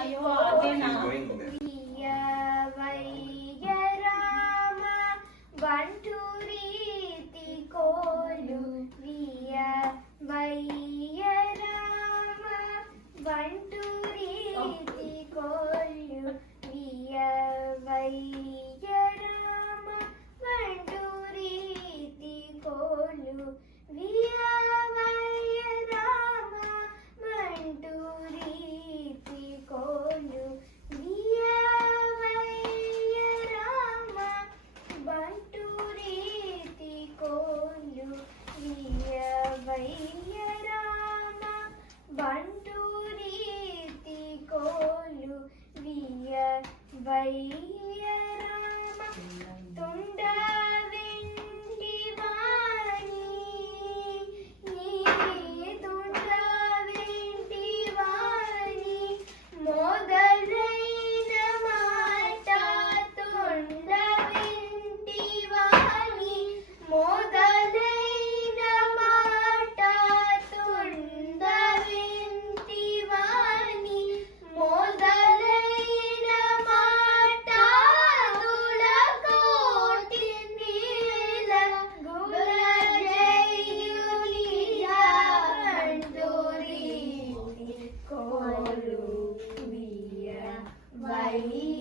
అయ్యో అదేనా వియ వయ్య రామ బంటు రీతి కోలు వియ వయ్య రామ బంటు రీతి కోలు వియ వయ్య రామ బంటు రీతి కోలు వియ వయ్య రామ బంటు రీతి కోలు వియ వయ్య రామ బంటు రీతి కోలు వియ వయ్య రామ బంటు రీతి కోలు వియ వయ్య రామ తుండ వెండి వాణి నీ తుండ వెండి వాణి మొదలైన మాట తుండ వెండి వాణి మొదలైన మాట తుండ వెండి వాణి మొదలైన మాట తులకోటి నీల గుల జయునియా బంటు రీతి కోలు వియ వయ్య